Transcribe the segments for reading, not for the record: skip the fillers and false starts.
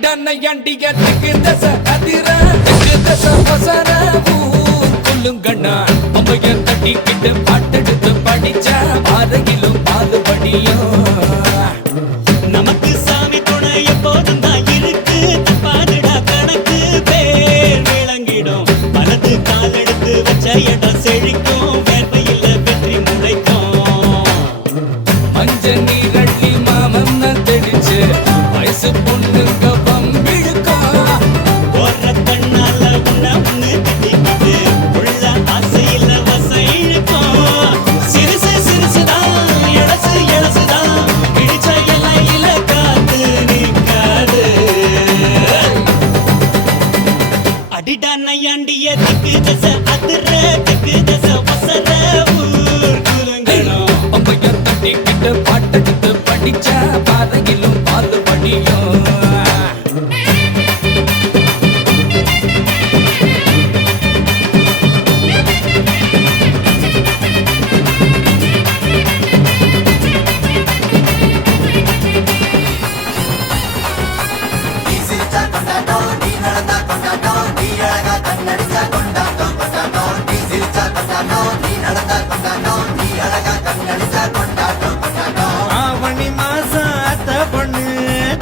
அடிடன்னையண்டியத்துக்கு தச அதிர தச பசர கொல்லுங்கண்ணா அம்மைய தட்டிக்கிட்டு பாட்டெடுத்து படிச்ச பாதையிலும் பாலுபடியும் நமக்கு சாமி துணை எப்போதும் தான் இருக்கு தப்பாதுடா கணக்கு பேர் விளங்கிடும் வலது கால் எடுத்து வச்ச இடம் செழிக்கும் வேர்வையில் வெற்றி முளைக்கும் மஞ்ச நீரள்ளி மாமன்ன தெளிச்சு வயசு பொண்ணுங்க பம்பிழுக்கும் போற கண்ணால உன்ன ஒண்ணு திட்டிக்கிட்டு உள்ள ஆசையில் வசை இழுக்கும் சிறுசு சிறுசுதான் எழசு எழசுதான் பிடிச்ச எல்லையில காத்து நிற்காது அடிடானையாண்டிய திக்கு தசை அதிர திக்கு தசை வசர ஊர் குலுங்கணும் அம்மைய தட்டிக்கிட்டு பாட்டெடுத்து படிச்ச பாதையிலும் பாலுபடியும் ஆவணி மாசம் அத்த பொண்ணு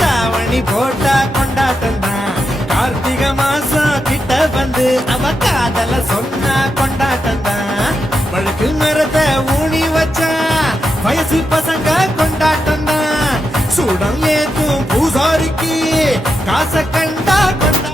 தாவணி போட்டா கொண்டாட்டம் தான் கார்த்திகை மாசம் கிட்ட வந்து அவ காதல சொன்னா கொண்டாட்டம் தான் வழுக்கு மரத்தை ஊனி வச்சா வயசு பசங்க கொண்டாட்டம் தான் சூடம் ஏத்தும் பூசாரிக்கு காசை கண்டா கொண்டாட்டம்